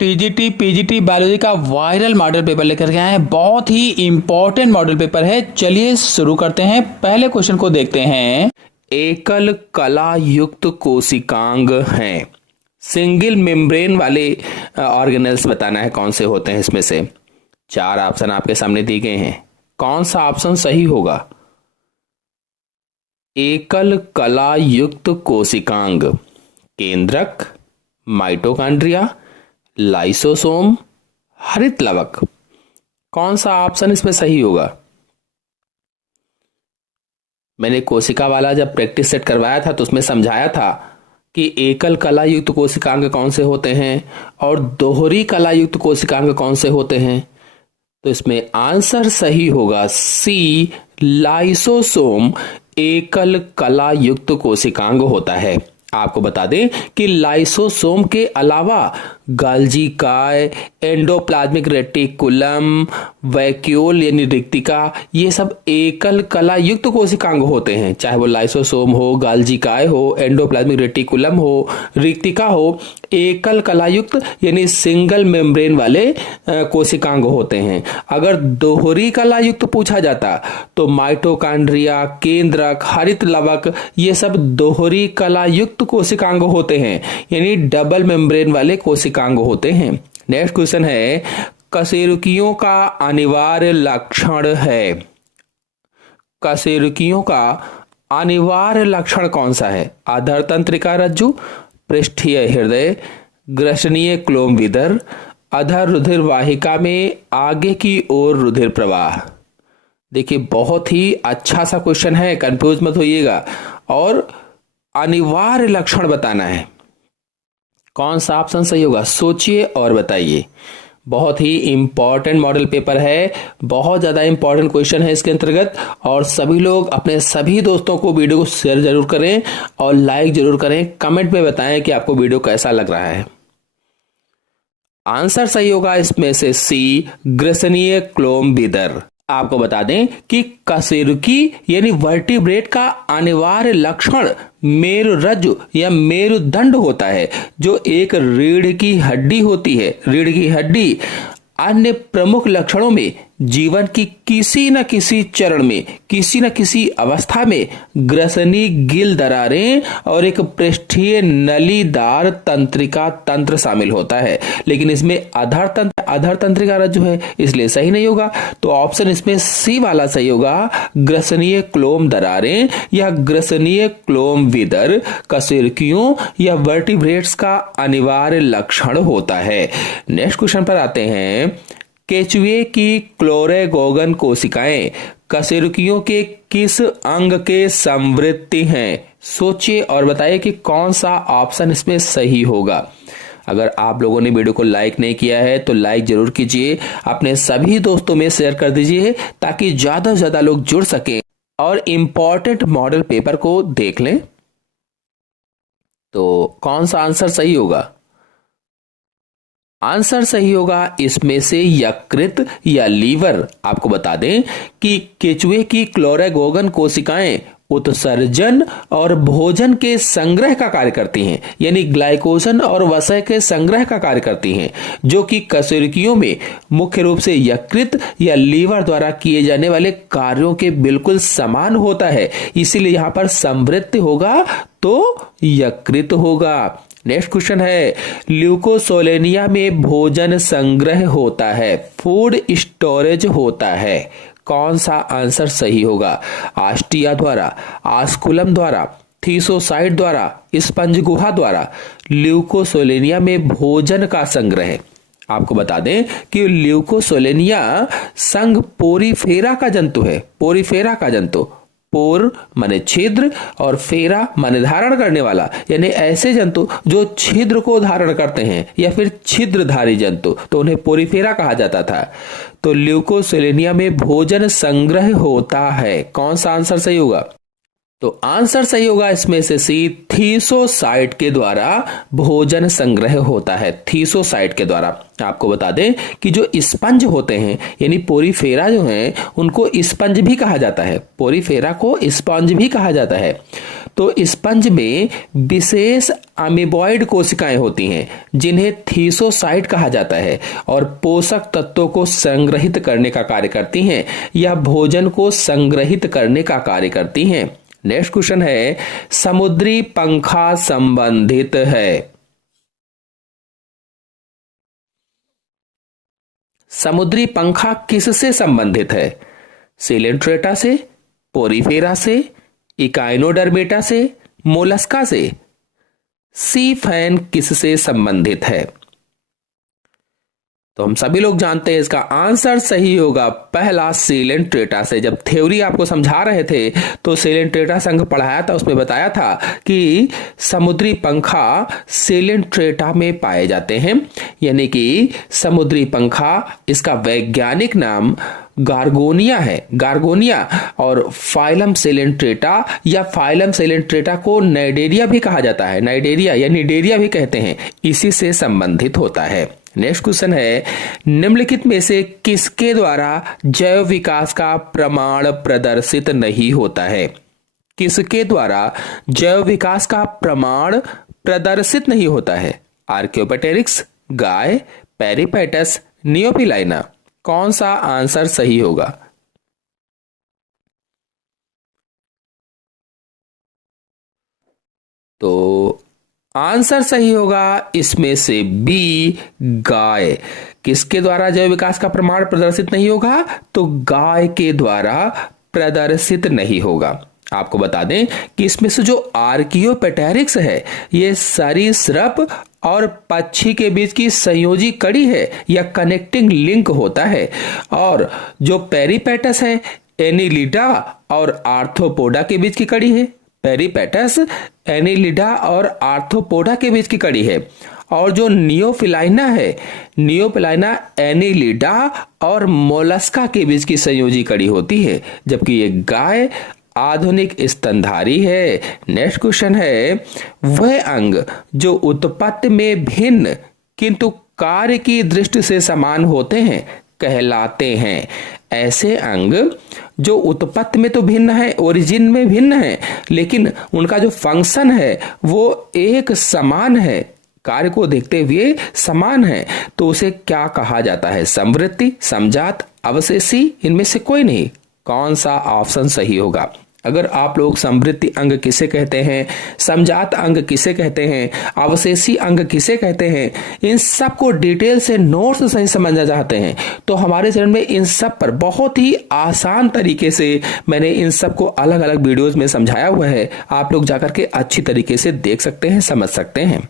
TGT PGT biology का viral model paper लेकर के आए हैं। बहुत ही इंपॉर्टेंट मॉडल पेपर है। चलिए शुरू करते हैं। पहले क्वेश्चन को देखते हैं। एकल कला युक्त कोशिकांग हैं। सिंगल मेम्ब्रेन वाले ऑर्गेनेल्स बताना है कौन से होते हैं। इसमें से 4 ऑप्शन आपके सामने दिए गए हैं। कौन सा ऑप्शन सही होगा? एकल कला युक्त कोशिकांग, केंद्रक, माइटोकॉन्ड्रिया, लाइसोसोम, हरित लवक। कौन सा ऑप्शन इसमें सही होगा? मैंने कोशिका वाला जब प्रैक्टिस सेट करवाया था तो उसमें समझाया था कि एकल कला युक्त कोशिकांग कौन से होते हैं और दोहरी कला युक्त कोशिकांग कौन से होते हैं। तो इसमें आंसर सही होगा सी, लाइसोसोम एकल कला युक्त कोशिकांग होता है। आपको बता दें कि लाइसोसोम के अलावा गाल्जी काय, एंडोप्लाज्मिक रेटिकुलम, वैक्यूल यानी रिक्तिका, ये सब एकल कला युक्त कोशिकांग होते हैं। चाहे वो लाइसोसोम हो, गाल्जी काय हो, एंडोप्लाज्मिक रेटिकुलम हो, रिक्तिका हो, एकल कला युक्त यानी सिंगल मेम्ब्रेन वाले कोशिकांग होते हैं। अगर दोहरी कला युक्त पूछा जाता तो माइटोकॉन्ड्रिया, केंद्रक, हरित लवक ये सब दोहरी कला युक्त कोशिकांग होते हैं, यानी डबल मेम्ब्रेन वाले कोशिकांग होते हैं। नेक्स्ट क्वेश्चन है, कशेरुकियों का अनिवार्य लक्षण है। कशेरुकियों का अनिवार्य लक्षण कौन सा है? आधार तंत्रिका रज्जु, पृष्ठीय हृदय, ग्रसनीय क्लोम विदर, अधर रुधिर वाहिका में आगे की ओर रुधिर प्रवाह। देखिए बहुत ही अच्छा सा क्वेश्चन है, कंफ्यूज मत होइएगा। और अनिवार्य लक्षण बताना है। कौन सा ऑप्शन सही होगा? सोचिए और बताइए। बहुत ही इंपॉर्टेंट मॉडल पेपर है, बहुत ज्यादा इंपॉर्टेंट क्वेश्चन है इसके अंतर्गत। और सभी लोग अपने सभी दोस्तों को वीडियो को शेयर जरूर करें और लाइक जरूर करें। कमेंट में बताएं कि आपको वीडियो कैसा लग रहा है। आंसर सही होगा इसमें से सी, ग्रसनीय क्लोम विदर। आपको बता दें कि कशेरुकी यानी वर्टिब्रेट का अनिवार्य लक्षण मेरुरज्जु या मेरुदंड होता है, जो एक रीढ़ की हड्डी होती है। रीढ़ की हड्डी अन्य प्रमुख लक्षणों में जीवन की किसी न किसी चरण में, किसी न किसी अवस्था में ग्रसनी गिल दरारें और एक पृष्ठीय नलीदार तंत्रिका तंत्र शामिल होता है। लेकिन इसमें अधर तंत्रिका रज्जु है, इसलिए सही नहीं होगा। तो ऑप्शन इसमें सी वाला सही होगा, ग्रसनीय क्लोम दरारें या ग्रसनीय क्लोम विदर कशेरुकियों या वर्टिब्रेट्स का अनिवार्य लक्षण होता है। नेक्स्ट क्वेश्चन पर आते हैं। केचुए की क्लोरेगोगन कोशिकाएं कशेरुकियों के किस अंग के समवृत्ति हैं? सोचिए और बताइए कि कौन सा ऑप्शन इसमें सही होगा। अगर आप लोगों ने वीडियो को लाइक नहीं किया है तो लाइक जरूर कीजिए, अपने सभी दोस्तों में शेयर कर दीजिए ताकि ज्यादा से ज्यादा लोग जुड़ सकें और इंपॉर्टेंट मॉडल पेपर को देख लें। तो कौन सा आंसर सही होगा? आंसर सही होगा इसमें से यकृत या लीवर। आपको बता दें कि केचुए की क्लोरेगोगन कोशिकाएं उत्सर्जन और भोजन के संग्रह का कार्य करती हैं, यानी ग्लाइकोजन और वसा के संग्रह का कार्य करती हैं, जो कि कशेरुकियों में मुख्य रूप से यकृत या लीवर द्वारा किए जाने वाले कार्यों के बिल्कुल समान होता है। इसीलिए यहां पर समवृत्ति होगा तो यकृत होगा। नेक्स्ट क्वेश्चन है, ल्यूकोसोलेनिया में भोजन संग्रह होता है, फूड स्टोरेज होता है। कौन सा आंसर सही होगा? आस्टिया द्वारा, आस्कुलम द्वारा, थीसोसाइट द्वारा, स्पंज गुहा द्वारा ल्यूकोसोलेनिया में भोजन का संग्रह। आपको बता दें कि ल्यूकोसोलेनिया संघ पोरीफेरा का जंतु है। पोरीफेरा का जंतु, पोर माने छिद्र और फेरा माने धारण करने वाला, यानी ऐसे जंतु जो छिद्र को धारण करते हैं या फिर छिद्रधारी जंतु, तो उन्हें पोरीफेरा कहा जाता था। तो ल्यूकोसेलेनिया में भोजन संग्रह होता है। कौन सा आंसर सही होगा? तो आंसर सही होगा इसमें से सी, थीसोसाइट के द्वारा भोजन संग्रह होता है। थीसोसाइट के द्वारा। आपको बता दें कि जो स्पंज होते हैं यानी पोरीफेरा जो हैं उनको स्पंज भी कहा जाता है। पोरीफेरा को स्पंज भी कहा जाता है। तो स्पंज में विशेष अमीबॉइड कोशिकाएं होती हैं जिन्हें थीसोसाइट कहा जाता है और पोषक तत्वों को संग्रहित करने का कार्य करती हैं या भोजन को संग्रहित करने का कार्य करती हैं। नेक्स्ट क्वेश्चन है, समुद्री पंखा संबंधित है। समुद्री पंखा किससे संबंधित है? सिलेंट्रेटा से, पोरीफेरा से, इकाइनोडर्मेटा से, मोलस्का से। सी फैन किससे संबंधित है? तो हम सभी लोग जानते हैं इसका आंसर सही होगा पहला, सिलेंट्रेटा से। जब थ्योरी आपको समझा रहे थे तो सिलेंट्रेटा संघ पढ़ाया था, उसमें बताया था कि समुद्री पंखा सिलेंट्रेटा में पाए जाते हैं, यानी कि समुद्री पंखा, इसका वैज्ञानिक नाम गार्गोनिया है, गार्गोनिया। और फाइलम सिलेंट्रेटा या फाइलम सिलेंट्रेटा को नाइडेरिया भी कहा जाता है, नाइडेरिया या निडेरिया भी कहते हैं, इसी से संबंधित होता है। नेक्स्ट क्वेश्चन है, निम्नलिखित में से किसके द्वारा जैव विकास का प्रमाण प्रदर्शित नहीं होता है? किसके द्वारा जैव विकास का प्रमाण प्रदर्शित नहीं होता है? आर्कियोपेटेरिक्स, गाय, पेरिपेटस, नियोपिलाइना। कौन सा आंसर सही होगा? तो आंसर सही होगा इसमें से बी, गाय। किसके द्वारा जैव विकास का प्रमाण प्रदर्शित नहीं होगा? तो गाय के द्वारा प्रदर्शित नहीं होगा। आपको बता दें कि इसमें से जो आर्कियोपेटेरिक्स है ये सरीसृप और पक्षी के बीच की संयोजी कड़ी है या कनेक्टिंग लिंक होता है, और जो पेरिपेटस है एनिलिडा और आर्थ्रोपोडा के बीच की कड़ी है। पेरिपेटस एनिलिडा और आर्थ्रोपोडा के बीच की कड़ी है। और जो नियोफिलाइना है, नियोफिलाइना एनिलिडा और मोलस्का के बीच की संयोजी कड़ी होती है, जबकि ये गाय आधुनिक स्तनधारी है। नेक्स्ट क्वेश्चन है, वह अंग जो उत्पत्ति में भिन्न किंतु कार्य की दृष्टि से समान होते हैं कहलाते हैं। ऐसे अंग जो उत्पत्ति में तो भिन्न है, ओरिजिन में भिन्न है, लेकिन उनका जो फंक्शन है वो एक समान है, कार्य को देखते हुए समान है, तो उसे क्या कहा जाता है? समवृत्ति, समजात, अवशेषी, इनमें से कोई नहीं। कौन सा ऑप्शन सही होगा? अगर आप लोग समवृत्ति अंग किसे कहते हैं, समजात अंग किसे कहते हैं, अवशेषी अंग किसे कहते हैं, इन सब को डिटेल से नोट्स सही समझना चाहते हैं तो हमारे चैनल में इन सब पर बहुत ही आसान तरीके से मैंने इन सब को अलग अलग वीडियोस में समझाया हुआ है। आप लोग जाकर के अच्छी तरीके से देख सकते हैं, समझ सकते हैं।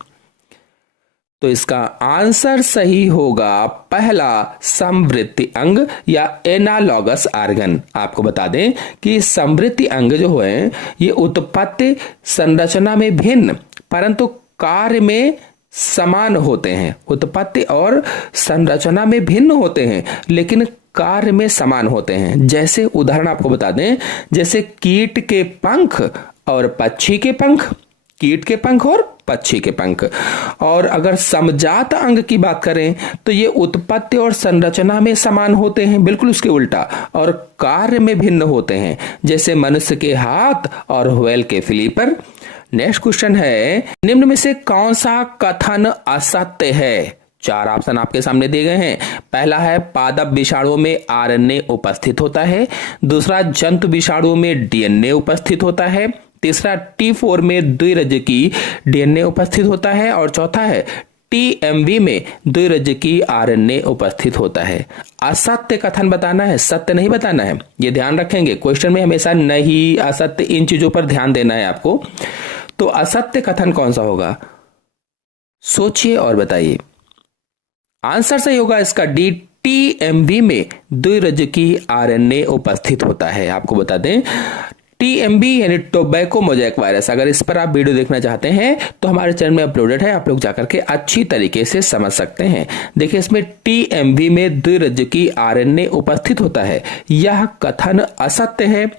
तो इसका आंसर सही होगा पहला, समवृत्ति अंग या एनालॉगस आर्गन। आपको बता दें कि समवृत्ति अंग जो है ये उत्पत्ति संरचना में भिन्न परंतु कार्य में समान होते हैं। उत्पत्ति और संरचना में भिन्न होते हैं लेकिन कार्य में समान होते हैं। जैसे उदाहरण आपको बता दें, जैसे कीट के पंख और पक्षी के पंख, कीट के पंख और पक्षी के पंख। और अगर समजात अंग की बात करें तो ये उत्पत्ति और संरचना में समान होते हैं, बिल्कुल उसके उल्टा, और कार्य में भिन्न होते हैं, जैसे मनुष्य के हाथ और व्हेल के फ्लीपर। नेक्स्ट क्वेश्चन है, निम्न में से कौन सा कथन असत्य है? चार ऑप्शन आपके सामने दिए गए हैं। पहला है पादप विषाणुओं में आरएनए उपस्थित होता है। दूसरा, जंतु विषाणुओं में डीएनए उपस्थित होता है। तीसरा, T4 में द्विरज्जकी डीएनए उपस्थित होता है। और चौथा है TMV में द्विरज्जकी आरएनए उपस्थित होता है। असत्य कथन बताना है, सत्य नहीं बताना है, ये ध्यान रखेंगे। क्वेश्चन में हमेशा नहीं, असत्य, इन चीजों पर ध्यान देना है आपको। तो असत्य कथन कौन सा होगा? सोचिए और बताइए। आंसर सही होगा इसका डी, TMV में द्विरज्जकी आरएनए उपस्थित होता है। आपको बता दें TMV यानी टोबैको मोज़ेक वायरस, अगर इस पर आप वीडियो देखना चाहते हैं तो हमारे चैनल में अपलोडेड है, आप लोग जाकर के अच्छी तरीके से समझ सकते हैं। देखिए इसमें TMV में द्विरज्जकी आरएनए उपस्थित होता है, यह कथन असत्य है।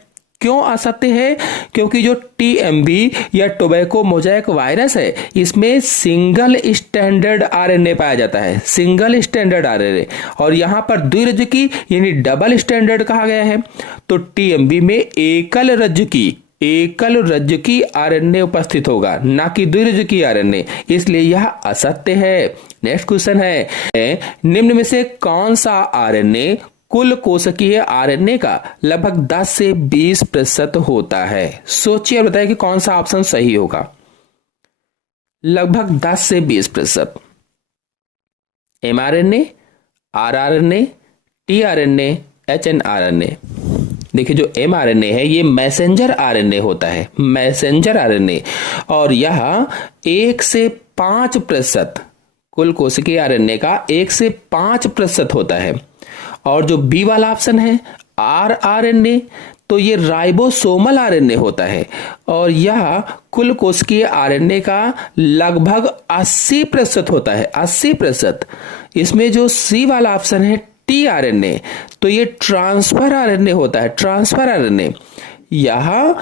क्यों असत्य है? क्योंकि जो TMV या टोबैको मोज़ेक वायरस है इसमें सिंगल स्टैंडर्ड आरएनए पाया जाता है, सिंगल स्टैंडर्ड आरएनए, और यहां पर द्विरज्जकी यानी डबल स्टैंडर्ड कहा गया है। तो TMV में एकल रज्जुकी एकल रज्जुकी आरएनए उपस्थित होगा, ना कि द्विरज्जुकी आरएनए, इसलिए यह असत्य है। नेक्स्ट क्वेश्चन है, निम्न में से कौन सा आरएनए कुल कोशिकीय आरएनए का लगभग 10 से 20% होता है? सोचिए और बताइए कि कौन सा ऑप्शन सही होगा। लगभग 10 से 20%। MRNA, rRNA, tRNA, hnRNA. देखिए जो एमआरएनए है ये मैसेंजर आरएनए होता है, मैसेंजर आरएनए, और यह 1 से 5% कुल कोशिकीय आरएनए का 1 से 5% होता है। और जो बी वाला ऑप्शन है आरआरएनए, तो ये राइबोसोमल आरएनए होता है और यह कुल कोशिकीय आरएनए का लगभग 80% होता है, 80%। इसमें जो सी वाला ऑप्शन है टीआरएनए, तो ये ट्रांसफर आरएनए होता है, ट्रांसफर आरएनए। यह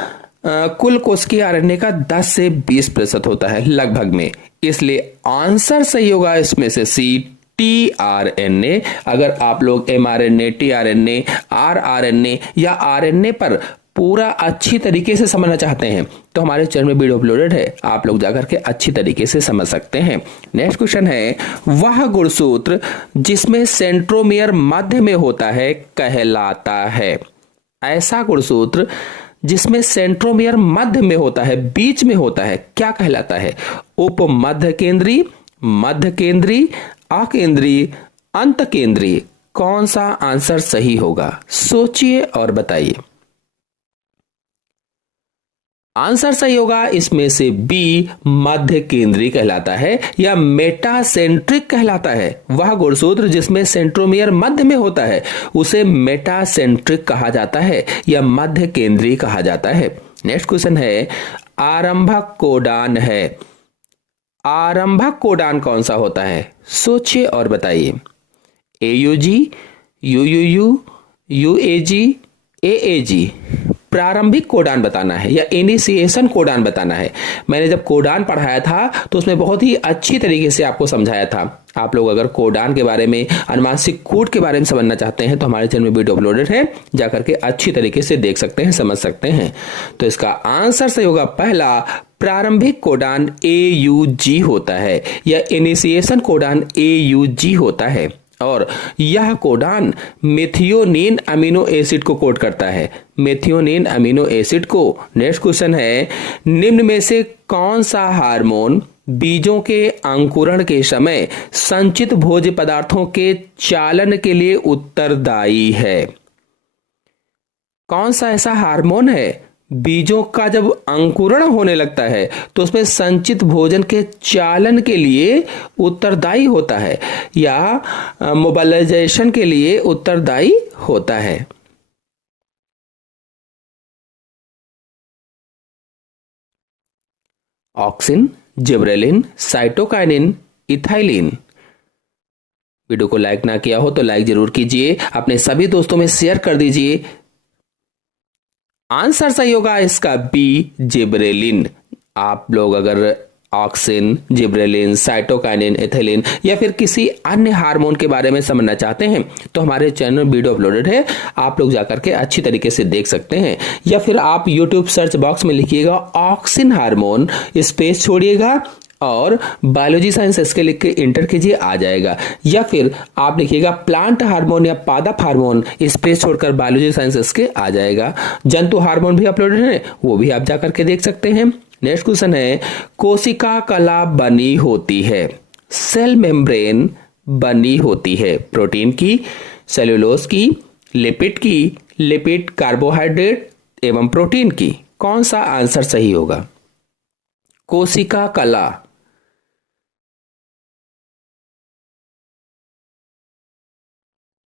कुल कोशिकीय आरएनए का 10 से 20% होता है लगभग में, इसलिए आंसर सही होगा इसमें से सी, टीआरएनए। अगर आप लोग एमआरएनए, टीआरएनए, आरआरएनए या आरएनए पर पूरा अच्छी तरीके से समझना चाहते हैं तो हमारे चैनल में वीडियो अपलोडेड है, आप लोग जाकर के अच्छी तरीके से समझ सकते हैं। नेक्स्ट क्वेश्चन है, वह गुणसूत्र जिसमें सेंट्रोमियर मध्य में होता है कहलाता है? ऐसा गुणसूत्र जिसमें सेंट्रोमियर मध्य में होता है, बीच में होता है, क्या कहलाता है? उपमध्य केंद्रीय, मध्य केंद्रीय, अकेंद्रीय, अंत केंद्रीय। कौन सा आंसर सही होगा? सोचिए और बताइए। आंसर सही होगा इसमें से बी, मध्य केंद्रीय कहलाता है या मेटासेंट्रिक कहलाता है। वह गुणसूत्र जिसमें सेंट्रोमियर मध्य में होता है उसे मेटासेंट्रिक कहा जाता है या मध्य केंद्रीय कहा जाता है। नेक्स्ट क्वेश्चन है, आरंभक कोडान है, आरंभक कोडान कौन सा होता है? सोचिए और बताइए। AUG, UUU, UAG, AAG. प्रारंभिक कोडान बताना है या इनिशिएशन कोडान बताना है। मैंने जब कोडान पढ़ाया था तो उसमें बहुत ही अच्छी तरीके से आपको समझाया था। आप लोग अगर कोडान के बारे में, अनुवांशिक कोड के बारे में समझना चाहते हैं तो हमारे चैनल में वीडियो अपलोडेड है, जाकर के अच्छी तरीके से देख सकते हैं, समझ सकते हैं। तो इसका आंसर सही होगा पहला, प्रारंभिक कोडान AUG होता है या इनिशिएशन कोडान AUG होता है और यह कोडान मेथियोनिन अमीनो एसिड को कोड करता है, मेथियोनिन अमीनो एसिड को। नेक्स्ट क्वेश्चन है, निम्न में से कौन सा हार्मोन बीजों के अंकुरण के समय संचित भोज्य पदार्थों के चालन के लिए उत्तरदायी है? कौन सा ऐसा हार्मोन है बीजों का जब अंकुरण होने लगता है तो उसमें संचित भोजन के चालन के लिए उत्तरदायी होता है या मोबाइलाइजेशन के लिए उत्तरदायी होता है? Auxin, gibberellin, cytokinin, ethylene. Video को लाइक ना किया हो तो लाइक जरूर कीजिए, अपने सभी दोस्तों में शेयर कर दीजिए। आंसर सही होगा इसका बी, जिब्रेलिन। आप लोग अगर ऑक्सिन, जिब्रेलिन, साइटोकाइनिन, एथिलीन या फिर किसी अन्य हार्मोन के बारे में समझना चाहते हैं तो हमारे चैनल में वीडियो अपलोडेड है, आप लोग जाकर के अच्छी तरीके से देख सकते हैं। या फिर आप यूट्यूब सर्च बॉक्स में लिखिएगा ऑक्सिन हार्मोन, स्पेस छोड़िएगा और बायोलॉजी साइंस इसके लिख के इंटर कीजिए, आ जाएगा। या फिर आप लिखिएगा प्लांट हार्मोन या पादप हार्मोन, स्पेस छोड़कर बायोलॉजी साइंस इसके आ जाएगा। जंतु हार्मोन भी अपलोडेड है, वो भी आप जाकर के देख सकते हैं। नेक्स्ट क्वेश्चन है, कोशिका कला बनी होती है, सेल मेम्ब्रेन बनी होती है प्रोटीन की, सेलुलोज की, लिपिड की, लिपिड कार्बोहाइड्रेट एवं प्रोटीन की। कौन सा आंसर सही होगा? कोशिका कला।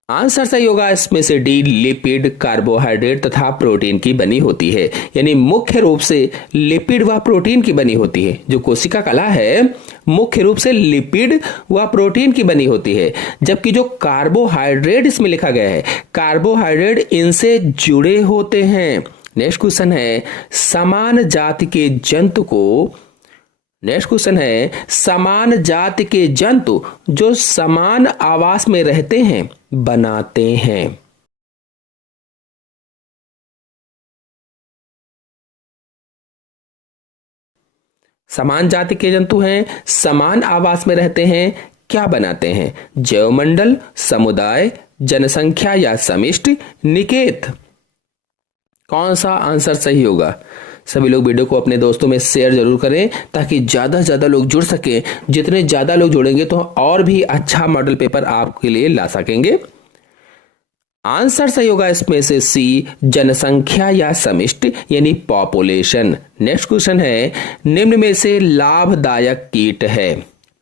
आंसर सही होगा इसमें से डी, लिपिड, कार्बोहाइड्रेट तथा प्रोटीन की बनी होती है। यानी मुख्य रूप से लिपिड व प्रोटीन की बनी होती है। जो कोशिका कला है मुख्य रूप से लिपिड व प्रोटीन की बनी होती है, जबकि जो कार्बोहाइड्रेट इसमें लिखा गया है, कार्बोहाइड्रेट इनसे जुड़े होते हैं। नेक्स्ट क्वेश्चन है, समान जाति के जंतु को, नेक्स्ट क्वेश्चन है, समान जाति के जंतु जो समान आवास में रहते हैं बनाते हैं। समान जाति के जंतु हैं, समान आवास में रहते हैं, क्या बनाते हैं? जैवमंडल, समुदाय, जनसंख्या या समष्टि, निकेत। कौन सा आंसर सही होगा? सभी लोग वीडियो को अपने दोस्तों में शेयर जरूर करें ताकि ज्यादा से ज्यादा लोग जुड़ सकें। जितने ज्यादा लोग जुड़ेंगे तो और भी अच्छा मॉडल पेपर आपके लिए ला सकेंगे। आंसर सही होगा इसमें से सी, जनसंख्या या समष्टि यानी पॉपुलेशन। नेक्स्ट क्वेश्चन है, निम्न में से लाभदायक कीट है?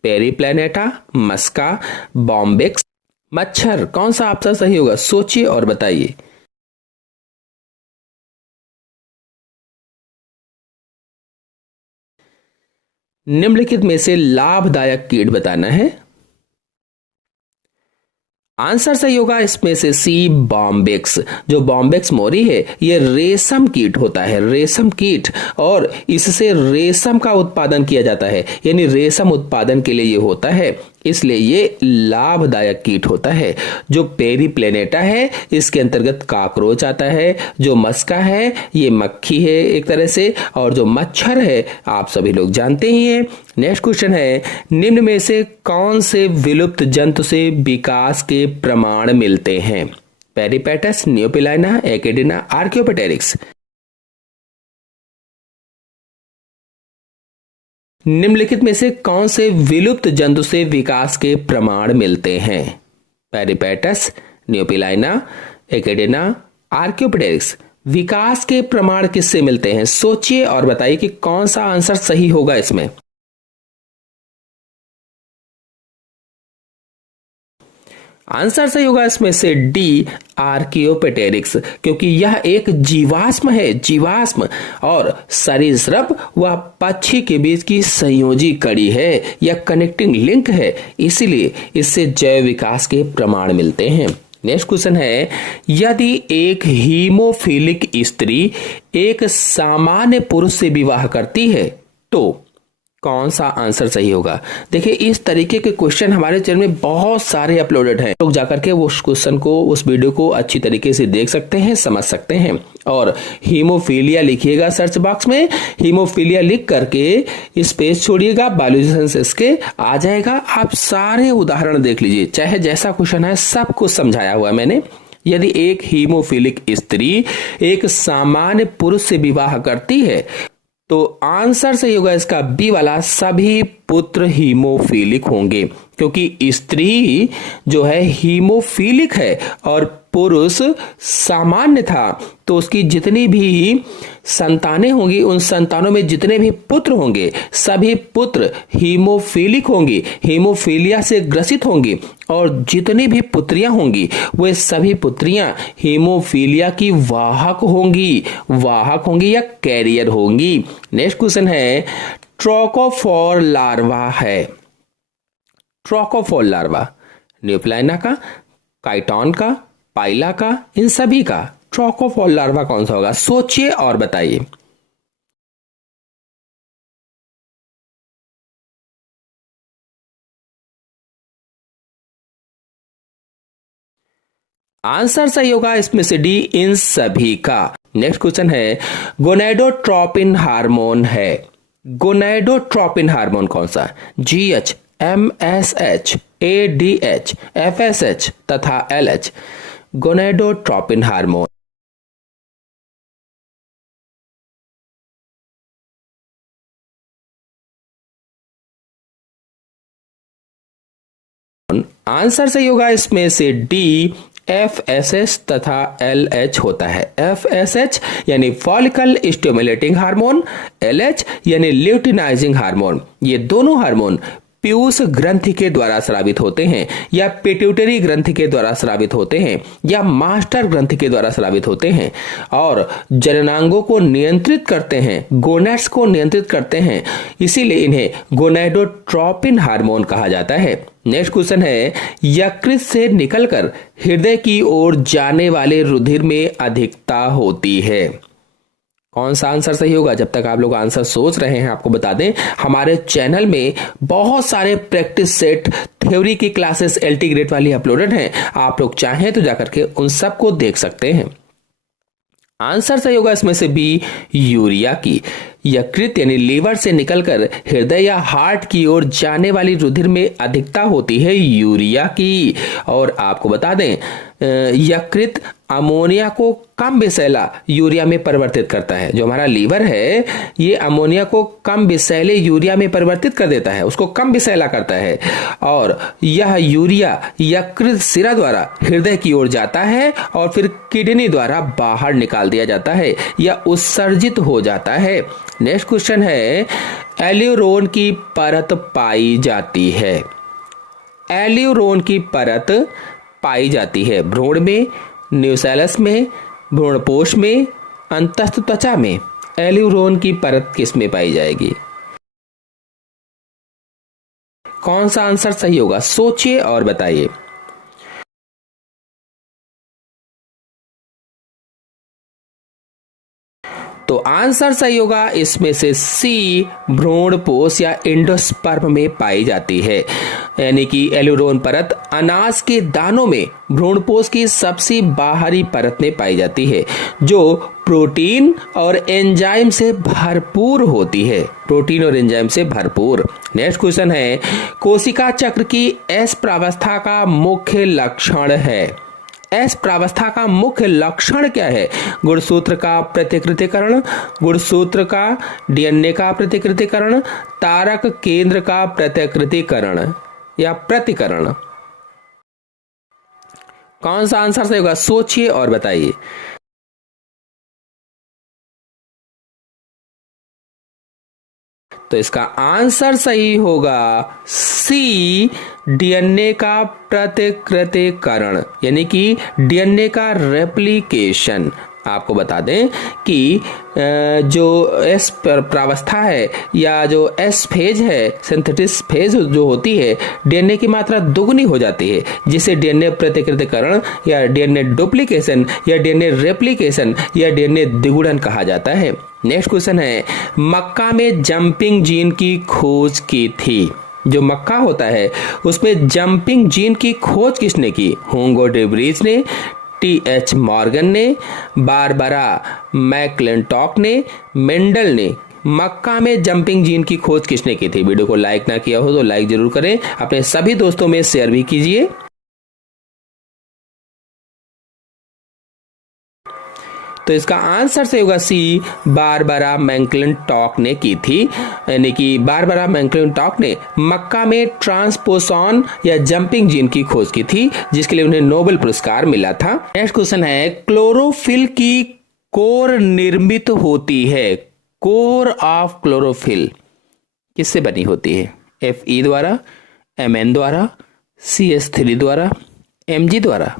पेरीप्लैनेटा, मस्का, बॉम्बिक्स, मच्छर। कौन सा आंसर सही होगा? सोचिए और बताइए। निम्नलिखित में से लाभदायक कीट बताना है। आंसर सही होगा इसमें से सी, बॉम्बिक्स। जो बॉम्बिक्स मोरी है ये रेशम कीट होता है, रेशम कीट, और इससे रेशम का उत्पादन किया जाता है, यानी रेशम उत्पादन के लिए ये होता है, इसलिए ये लाभदायक कीट होता है। जो पेरीप्लेनेटा है इसके अंतर्गत काकरोच आता है, जो मस्का है ये मक्खी है एक तरह से, और जो मच्छर है आप सभी लोग जानते ही हैं। नेक्स्ट क्वेश्चन है, निम्न में से कौन से विलुप्त जंतु से विकास के प्रमाण मिलते हैं? पेरिपेटस, नियोपिलाइना, एकेडिना, आर्कियोपेटेरिक्स। निम्नलिखित में से कौन से विलुप्त जंतु से विकास के प्रमाण मिलते हैं? पेरिपेटस, नियोपिलाइना, एकेडिना, आर्कियोपेटेरिक्स। विकास के प्रमाण किससे मिलते हैं? सोचिए और बताइए कि कौन सा आंसर सही होगा इसमें। आंसर सही होगा इसमें से डी, आर्कियोपेटेरिक्स, क्योंकि यह एक जीवाश्म है, जीवाश्म, और सरीसृप व पक्षी के बीच की संयोजी कड़ी है या कनेक्टिंग लिंक है, इसीलिए इससे जैव विकास के प्रमाण मिलते हैं। नेक्स्ट क्वेश्चन है, यदि एक हीमोफिलिक स्त्री एक सामान्य पुरुष से विवाह करती है तो कौन सा आंसर सही होगा? देखिए, इस तरीके के क्वेश्चन हमारे चैनल में बहुत सारे अपलोडेड हैं, लोग जाकर के उस क्वेश्चन को, उस वीडियो को अच्छी तरीके से देख सकते हैं, समझ सकते हैं। और हीमोफीलिया लिखिएगा सर्च बॉक्स में, हीमोफीलिया लिख करके स्पेस छोड़िएगा, बायोलॉजी इसके आ जाएगा। आप सारे उदाहरण देख लीजिए, चाहे जैसा क्वेश्चन है सब कुछ समझाया हुआ है मैंने। यदि एक हीमोफिलिक स्त्री एक सामान्य पुरुष से विवाह करती है तो आंसर सही होगा इसका बी वाला, सभी पुत्र हीमोफिलिक होंगे, क्योंकि स्त्री जो है हीमोफिलिक है और पुरुष सामान्य था, तो उसकी जितनी भी संतानें होंगी, उन संतानों में जितने भी पुत्र होंगे सभी पुत्र हीमोफिलिक होंगी, हीमोफीलिया से ग्रसित होंगी, और जितनी भी पुत्रियां होंगी वे सभी पुत्रियां हीमोफीलिया की वाहक होंगी या कैरियर होंगी। नेक्स्ट क्वेश्चन है, ट्रोकोफोर लार्वा है। ट्रोकोफोर लार्वा न्यूप्लाइना का, काइटॉन का, पाइला का, इन सभी का ट्रोकोफोर लार्वा कौन सा होगा? सोचिए और बताइए। आंसर सही होगा इसमें से डी, इन सभी का। नेक्स्ट क्वेश्चन है, गोनेडोट्रोपिन हार्मोन है। गोनेडोट्रोपिन हार्मोन कौन सा? GH, MSH, ADH, FSH तथा LH। Gonadotropin hormone. आंसर सही होगा इसमें से डी, FSH तथा LH होता है। FSH यानी फॉलिकल स्टिमुलेटिंग हार्मोन, LH यानी ल्यूटिनाइजिंग हार्मोन। ये दोनों हार्मोन पीयूष ग्रंथि के द्वारा स्रावित होते हैं, या पिट्यूटरी ग्रंथि के द्वारा स्रावित होते हैं, या मास्टर ग्रंथि के द्वारा स्रावित होते हैं, और जननांगों को नियंत्रित करते हैं, गोनेड्स को नियंत्रित करते हैं, इसीलिए इन्हें गोनेडोट्रोपिन हार्मोन कहा जाता है। नेक्स्ट क्वेश्चन है, यकृत से निकलकर हृदय की ओर जाने वाले रुधिर में अधिकता होती है। कौन सा आंसर सही होगा? जब तक आप लोग आंसर सोच रहे हैं, आपको बता दें हमारे चैनल में बहुत सारे प्रैक्टिस सेट, थ्योरी की क्लासेस LT ग्रेड वाली अपलोडेड हैं। आप लोग चाहें तो जाकर के उन सबको देख सकते हैं। आंसर सही होगा इसमें से बी, यूरिया की। यकृत यानी लीवर से निकलकर हृदय या हार्ट की ओर जाने वाली रुधिर में अधिकता होती है यूरिया की। और आपको बता दें यकृत अमोनिया को कम विषैला यूरिया में परिवर्तित करता है। जो हमारा लीवर है ये अमोनिया को कम विषैले यूरिया में परिवर्तित कर देता है, उसको कम विषैला करता है। और यह यूरिया यकृत सिरा द्वारा हृदय की ओर जाता है और फिर किडनी द्वारा बाहर निकाल दिया जाता है या उत्सर्जित हो जाता है। नेक्स्ट क्वेश्चन है, एल्यूरोन की परत पाई जाती है। एल्यूरोन की परत पाई जाती है भ्रूण में, न्यूसेलस में, भ्रूणपोष में, अंतस्थ त्वचा में। एल्यूरोन की परत किस में पाई जाएगी? कौन सा आंसर सही होगा? सोचिए और बताइए। तो आंसर सही होगा इसमें से सी, भ्रूणपोष या एंडोस्पर्म में पाई जाती है। यानी कि एल्यूरोन परत अनाज के दानों में भ्रूणपोष की सबसे बाहरी परत में पाई जाती है जो प्रोटीन और एंजाइम से भरपूर होती है। प्रोटीन और एंजाइम से भरपूर। नेक्स्ट क्वेश्चन है, कोशिका चक्र की एस प्रावस्था का मुख्य लक्षण है। एस प्रावस्था का मुख्य लक्षण क्या है? गुणसूत्र का प्रतिकृतिकरण, गुणसूत्र का डीएनए का प्रतिकृतिकरण, तारक केंद्र का प्रतिकृतिकरण या प्रतिकरण। कौन सा आंसर सही होगा? सोचिए और बताइए। तो इसका आंसर सही होगा सी, डीएनए का प्रतिकृतिकरण यानी कि डीएनए का रेप्लिकेशन। आपको बता दें कि जो एस प्रावस्था है या जो एस फेज है, सिंथेसिस फेज जो होती है, डीएनए की मात्रा दोगुनी हो जाती है जिसे डीएनए प्रतिकृतिकरण या डीएनए डुप्लीकेशन या डीएनए रेप्लिकेशन या डीएनए द्विगुणन कहा जाता है। नेक्स्ट क्वेश्चन है, मक्का में जंपिंग जीन की खोज की थी। जो मक्का होता है उसमें जंपिंग जीन की खोज किसने की? हुंगो डे व्रीज ने, टी.एच. मॉर्गन ने, बारबरा मैक्लिंटॉक ने, मेंडल ने। मक्का में जंपिंग जीन की खोज किसने की थी? वीडियो को लाइक ना किया हो तो लाइक जरूर करें, अपने सभी दोस्तों में शेयर भी कीजिए। तो इसका आंसर से होगा सी, बारबरा मैक्लिंटॉक ने की थी। यानी कि बारबरा मैक्लिंटॉक ने मक्का में ट्रांसपोसॉन या जंपिंग जीन की खोज की थी जिसके लिए उन्हें नोबेल पुरस्कार मिला था। नेक्स्ट क्वेश्चन है, क्लोरोफिल की कोर निर्मित होती है। कोर ऑफ क्लोरोफिल किससे बनी होती है? Fe द्वारा, Mn द्वारा, CH3 द्वारा, Mg द्वारा।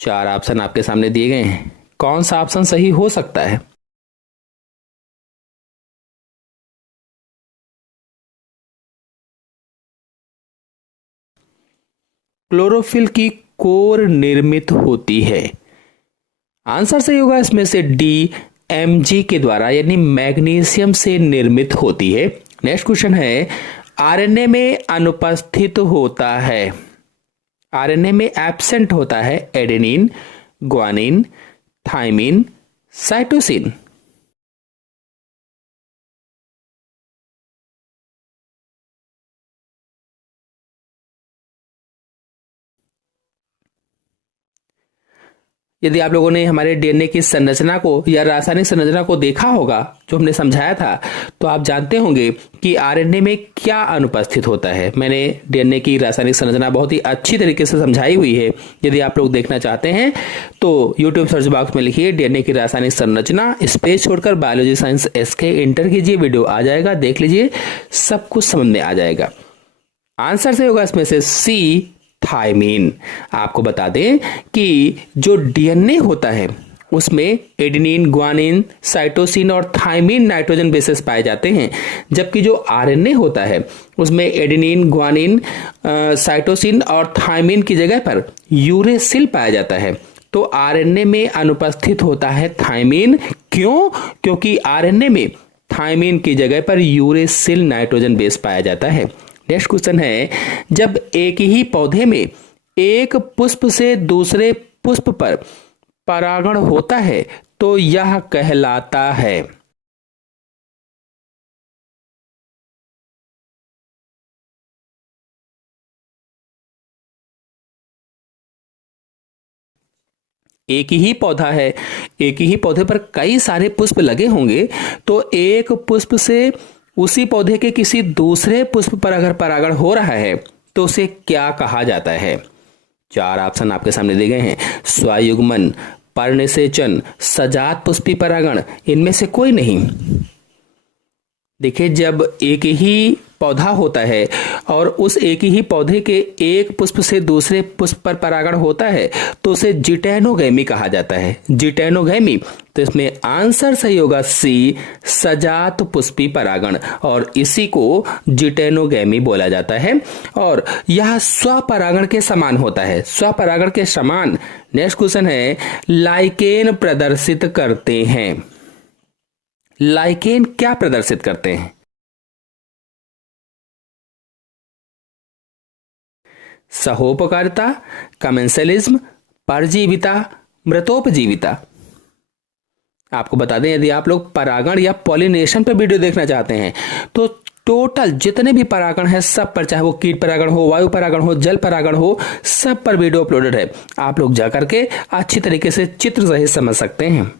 4 ऑप्शन आपके सामने दिए गए हैं, कौन सा ऑप्शन सही हो सकता है? क्लोरोफिल की कोर निर्मित होती है। आंसर सही होगा इसमें से डी, Mg के द्वारा यानी मैग्नीशियम से निर्मित होती है। नेक्स्ट क्वेश्चन है, आरएनए में अनुपस्थित होता है। आरएनए में एब्सेंट होता है एडेनिन, ग्वानिन, थाइमिन, साइटोसिन। यदि आप लोगों ने हमारे डीएनए की संरचना को या रासायनिक संरचना को देखा होगा जो हमने समझाया था, तो आप जानते होंगे कि आरएनए में क्या अनुपस्थित होता है। मैंने डीएनए की रासायनिक संरचना बहुत ही अच्छी तरीके से समझाई हुई है। यदि आप लोग देखना चाहते हैं तो यूट्यूब सर्च बॉक्स में लिखिए डीएनए की रासायनिक संरचना, स्पेस छोड़कर बायोलॉजी साइंस एसके इंटर कीजिए, वीडियो आ जाएगा, देख लीजिए, सब कुछ समझ में आ जाएगा। आंसर से होगा इसमें से सी, थाइमिन। आपको बता दें कि जो डीएनए होता है उसमें एडेनिन, ग्वानिन, साइटोसिन और थाइमिन नाइट्रोजन बेसेस पाए जाते हैं, जबकि जो आरएनए होता है उसमें एडेनिन, ग्वानिन, साइटोसिन और थाइमिन की जगह पर यूरेसिल पाया जाता है। तो आरएनए में अनुपस्थित होता है थाइमिन। क्यों? क्योंकि आरएनए में थाइमिन की जगह पर यूरेसिल नाइट्रोजन बेस पाया जाता है। नेक्स्ट क्वेश्चन है, जब एक ही पौधे में एक पुष्प से दूसरे पुष्प पर परागण होता है तो यह कहलाता है। एक ही पौधा है, एक ही पौधे पर कई सारे पुष्प लगे होंगे, तो एक पुष्प से उसी पौधे के किसी दूसरे पुष्प पर अगर परागण हो रहा है तो उसे क्या कहा जाता है? चार ऑप्शन आपके सामने दिए गए हैं। स्वयुग्मन, पर्णसेचन, सजात पुष्पी परागण, इनमें से कोई नहीं। देखिए, जब एक ही पौधा होता है और उस एक ही पौधे के एक पुष्प से दूसरे पुष्प पर परागण होता है तो उसे जिटेनोगैमी कहा जाता है। जिटेनोगैमी, तो इसमें आंसर सही होगा सी, सजात पुष्पी परागण, और इसी को जिटेनोगैमी बोला जाता है। और यह स्वपरागण के समान होता है, स्वपरागण के समान। नेक्स्ट क्वेश्चन है, लाइकेन प्रदर्शित करते हैं। लाइकेन क्या प्रदर्शित करते हैं? सहोपकारिता, कमेंसलिज्म, परजीविता, मृतोपजीविता। आपको बता दें, यदि आप लोग परागण या पॉलिनेशन पर वीडियो देखना चाहते हैं तो टोटल जितने भी परागण है सब पर, चाहे वो कीट परागण हो, वायु परागण हो, जल परागण हो, सब पर वीडियो अपलोडेड है। आप लोग जाकर के अच्छी तरीके से चित्र सहित समझ सकते हैं।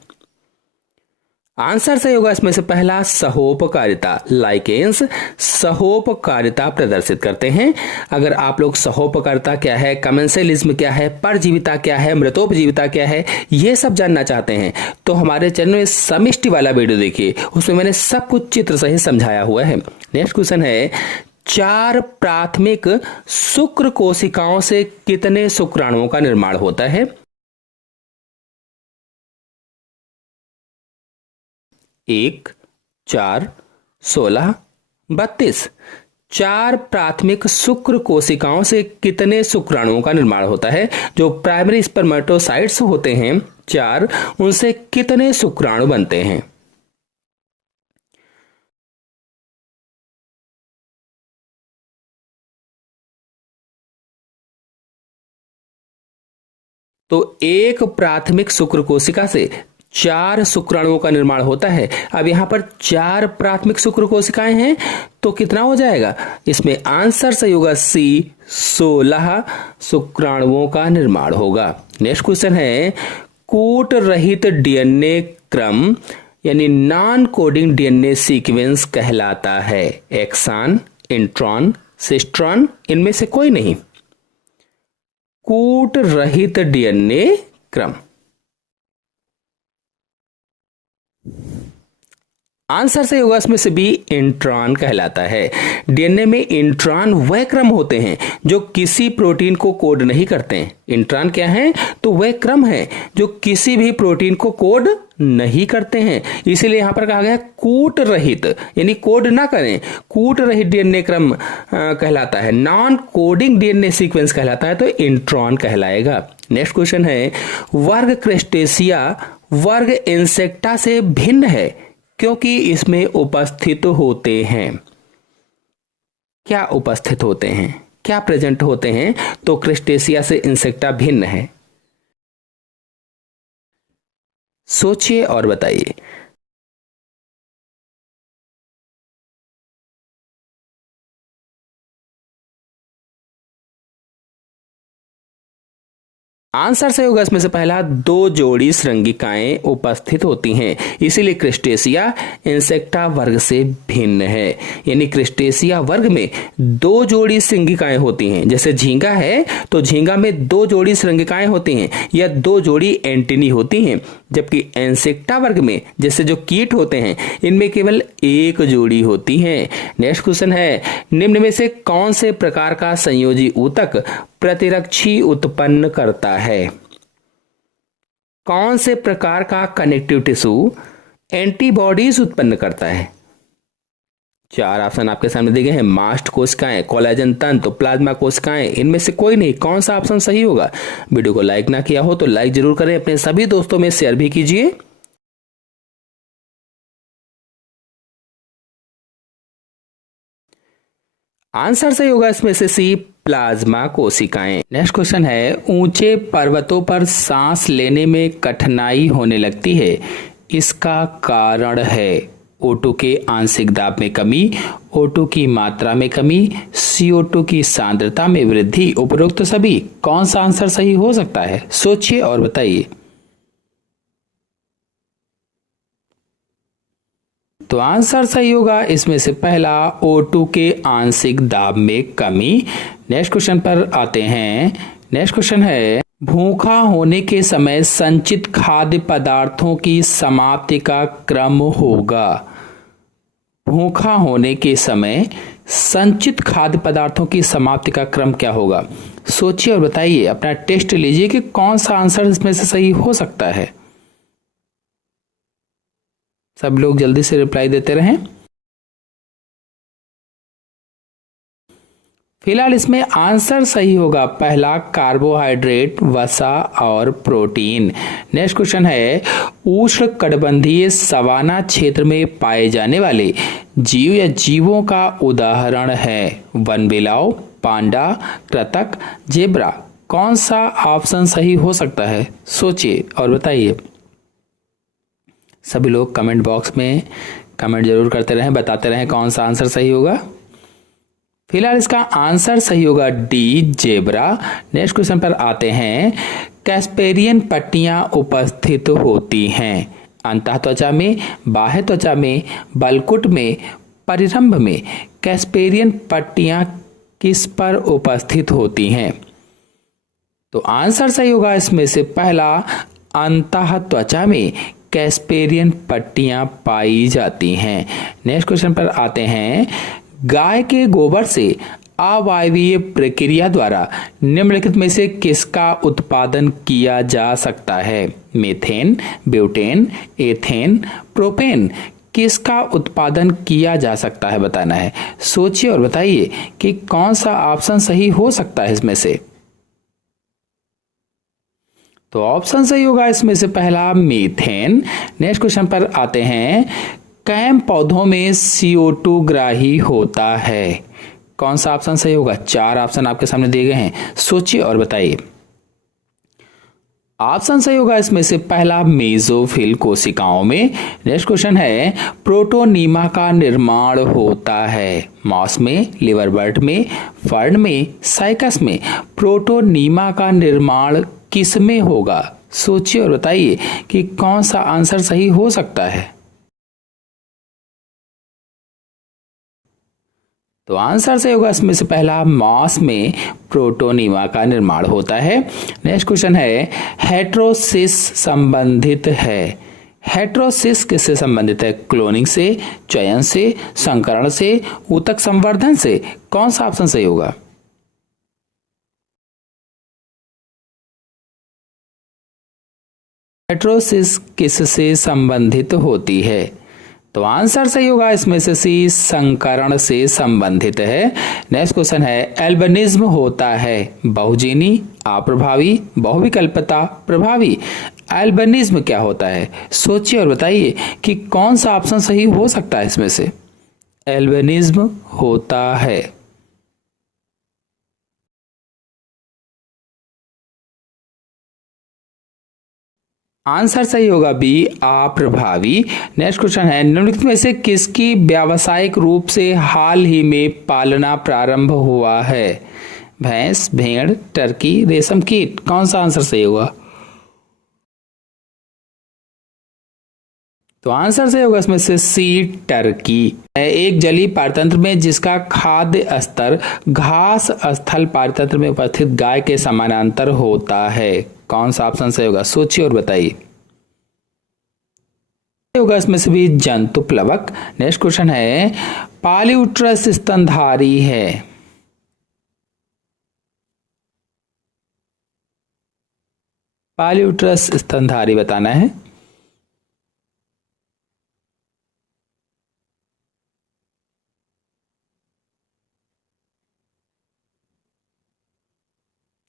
आंसर सही होगा इसमें से पहला, सहोपकारिता। लाइकेन्स सहोपकारिता प्रदर्शित करते हैं। अगर आप लोग सहोपकारिता क्या है, कमेंसलिज्म क्या है, परजीविता क्या है, मृतोपजीविता क्या है, ये सब जानना चाहते हैं तो हमारे चैनल में समिष्टि वाला वीडियो देखिए, उसमें मैंने सब कुछ चित्र सहित समझाया हुआ है। नेक्स्ट क्वेश्चन है, 4 प्राथमिक शुक्र कोशिकाओं से कितने शुक्राणुओं का निर्माण होता है? 1, 4, 16, 32। 4 प्राथमिक शुक्र कोशिकाओं से कितने शुक्राणुओं का निर्माण होता है? जो प्राइमरी स्पर्मेटोसाइट्स होते हैं 4, उनसे कितने शुक्राणु बनते हैं? तो एक प्राथमिक शुक्र कोशिका से 4 शुक्राणुओं का निर्माण होता है। अब यहां पर 4 प्राथमिक शुक्र कोशिकाएं हैं तो कितना हो जाएगा? इसमें आंसर सही होगा सी, 16 शुक्राणुओं का निर्माण होगा। नेक्स्ट क्वेश्चन है, कूट रहित डीएनए क्रम यानी नॉन कोडिंग डीएनए सीक्वेंस कहलाता है? एक्सान, इंट्रॉन, सिस्ट्रॉन, इनमें से कोई नहीं। कूट रहित डीएनए क्रम, आंसर से होगा इसमें से बी, इंट्रॉन कहलाता है। डीएनए में इंट्रॉन वह क्रम होते हैं जो किसी प्रोटीन को कोड नहीं करते हैं। इंट्रॉन क्या है? तो वह क्रम है जो किसी भी प्रोटीन को कोड नहीं करते हैं। इसीलिए यहां पर कहा गया कूट रहित, यानी कोड ना करें, कूट रहित डीएनए क्रम कहलाता है। नॉन कोडिंग डीएनए सीक्वेंस कहलाता है तो इंट्रॉन कहलाएगा। नेक्स्ट क्वेश्चन है, वर्ग क्रेस्टेशिया वर्ग इंसेक्टा से भिन्न है क्योंकि इसमें उपस्थित होते हैं। क्या उपस्थित होते हैं, क्या प्रेजेंट होते हैं? तो क्रेस्टेशिया से इंसेक्टा भिन्न है। सोचिए और बताइए। आंसर सही होगा इसमें से पहला, 2 जोड़ी श्रृंगिकाएं उपस्थित होती हैं, इसीलिए क्रिस्टेशिया इंसेक्टा वर्ग से भिन्न है। यानी क्रिस्टेशिया वर्ग में 2 जोड़ी श्रृंगिकाएं होती हैं। जैसे झींगा है तो झींगा में 2 जोड़ी श्रृंगिकाएं होती हैं या 2 जोड़ी एंटीनी होती हैं, जबकि इंसेक्टा वर्ग में जैसे जो कीट होते हैं इनमें केवल 1 जोड़ी होती है। नेक्स्ट क्वेश्चन है, निम्न में से कौन से प्रकार का संयोजी ऊतक प्रतिरक्षी उत्पन्न करता है? कौन से प्रकार का कनेक्टिव टिश्यू एंटीबॉडीज उत्पन्न करता है? 4 ऑप्शन आपके सामने दिए गए हैं। मास्ट कोशिकाएं, कोलेजन तंतु, प्लाज्मा कोशिकाएं, इनमें से कोई नहीं। कौन सा ऑप्शन सही होगा? वीडियो को लाइक ना किया हो तो लाइक जरूर करें, अपने सभी दोस्तों में शेयर भी कीजिए। आंसर सही होगा इसमें से सी, प्लाज्मा कोशिकाएं। नेक्स्ट क्वेश्चन है, ऊंचे पर्वतों पर सांस लेने में कठिनाई होने लगती है, इसका कारण है O2 के आंशिक दाब में कमी, O2 की मात्रा में कमी, CO2 की सांद्रता में वृद्धि। उपरोक्त सभी कौन सा आंसर सही हो सकता है? सोचिए और बताइए। तो आंसर सही होगा इसमें से पहला, O2 के आंशिक दाब में कमी। नेक्स्ट क्वेश्चन पर आते हैं। नेक्स्ट क्वेश्चन है, भूखा होने के समय संचित खाद्य पदार्थों की समाप्ति का क्रम होगा। भूखा होने के समय संचित खाद्य पदार्थों की समाप्ति का क्रम क्या होगा? सोचिए और बताइए, अपना टेस्ट लीजिए कि कौन सा आंसर इसमें से सही हो सकता है। सब लोग जल्दी से रिप्लाई देते रहें। फिलहाल इसमें आंसर सही होगा पहला, कार्बोहाइड्रेट, वसा और प्रोटीन। नेक्स्ट क्वेश्चन है, उष्णकटिबंधीय सवाना क्षेत्र में पाए जाने वाले जीव या जीवों का उदाहरण है वनबिलाव, पांडा, कृतक, जेब्रा। कौन सा ऑप्शन सही हो सकता है? सोचिए और बताइए। सभी लोग कमेंट बॉक्स में कमेंट जरूर करते रहें, बताते रहें कौन सा आंसर सही होगा। फिलहाल इसका आंसर सही होगा डी, जेब्रा। नेक्स्ट क्वेश्चन पर आते हैं, कैस्पेरियन पट्टियां उपस्थित होती हैं अंतः त्वचा में, बाह्य त्वचा में, बलकुट में, परिरंभ में। कैस्पेरियन पट्टियां किस पर उपस्थित होती हैं? तो आंसर सही होगा इसमें से पहला, अंतः त्वचा में कैस्पेरियन पट्टियां पाई जाती हैं। नेक्स्ट क्वेश्चन पर आते हैं, गाय के गोबर से अवायवीय प्रक्रिया द्वारा निम्नलिखित में से किसका उत्पादन किया जा सकता है? Methane, butane, ethane, propane. किसका उत्पादन किया जा सकता है बताना है। सोचिए और बताइए कि कौन सा ऑप्शन सही हो सकता है इसमें से। तो ऑप्शन सही होगा इसमें से पहला, मीथेन। नेक्स्ट क्वेश्चन पर आते हैं, कैम पौधों में CO2 ग्राही होता है। कौन सा ऑप्शन सही होगा? 4 ऑप्शन आपके सामने दिए गए हैं, सोचिए और बताइए। ऑप्शन सही होगा इसमें से पहला, मेसोफिल कोशिकाओं में। नेक्स्ट क्वेश्चन है, प्रोटोनीमा का निर्माण होता है मॉस में, लिवरबर्ट में, फर्न में, साइकस में। प्रोटोनीमा का निर्माण किस में होगा? सोचिए और बताइए कि कौन सा आंसर सही हो सकता है। तो आंसर सही होगा इसमें से पहला, मॉस में प्रोटोनीमा का निर्माण होता है। नेक्स्ट क्वेश्चन है, हेट्रोसिस संबंधित है। हेट्रोसिस किससे संबंधित है? क्लोनिंग से, चयन से, संकरण से, ऊतक संवर्धन से। कौन सा ऑप्शन सही होगा? हेट्रोसिस किससे संबंधित होती है? तो आंसर सही होगा इसमें से सी, संकरण से संबंधित है। नेक्स्ट क्वेश्चन है, एल्बिनिज्म होता है बहुजीनी, अप्रभावी, बहुविकल्पता, प्रभावी। एल्बिनिज्म क्या होता है? सोचिए और बताइए कि कौन सा ऑप्शन सही हो सकता है इसमें से। एल्बिनिज्म होता है। आंसर सही होगा बी, अप्रभावी। नेक्स्ट क्वेश्चन है, निम्नलिखित में से किसकी व्यावसायिक रूप से हाल ही में पालना प्रारंभ हुआ है? भैंस, भेड़, टर्की, रेशम कीट। कौन सा आंसर सही होगा? तो आंसर सही होगा इसमें से सी, टर्की। एक जलीय पारतंत्र में जिसका खाद्य स्तर घास स्थल पारतंत्र में उपस्थित गाय के समानांतर होता है। कौन सा ऑप्शन सही होगा? सोचिए और बताइए। होगा इसमें से भी जंतु प्लवक। नेक्स्ट क्वेश्चन है, पॉलीउटरस स्तनधारी है। पॉलीउटरस स्तनधारी बताना है।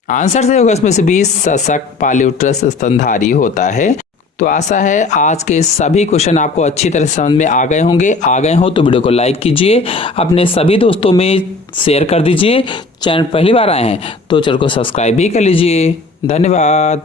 आंसर सही होगा इसमें से 20 सशक पॉलीउटरस स्तनधारी होता है। तो आशा है आज के सभी क्वेश्चन आपको अच्छी तरह समझ में आ गए होंगे। आ गए हो तो वीडियो को लाइक कीजिए, अपने सभी दोस्तों में शेयर कर दीजिए। चैनल पहली बार आए हैं तो चैनल को सब्सक्राइब भी कर लीजिए। धन्यवाद।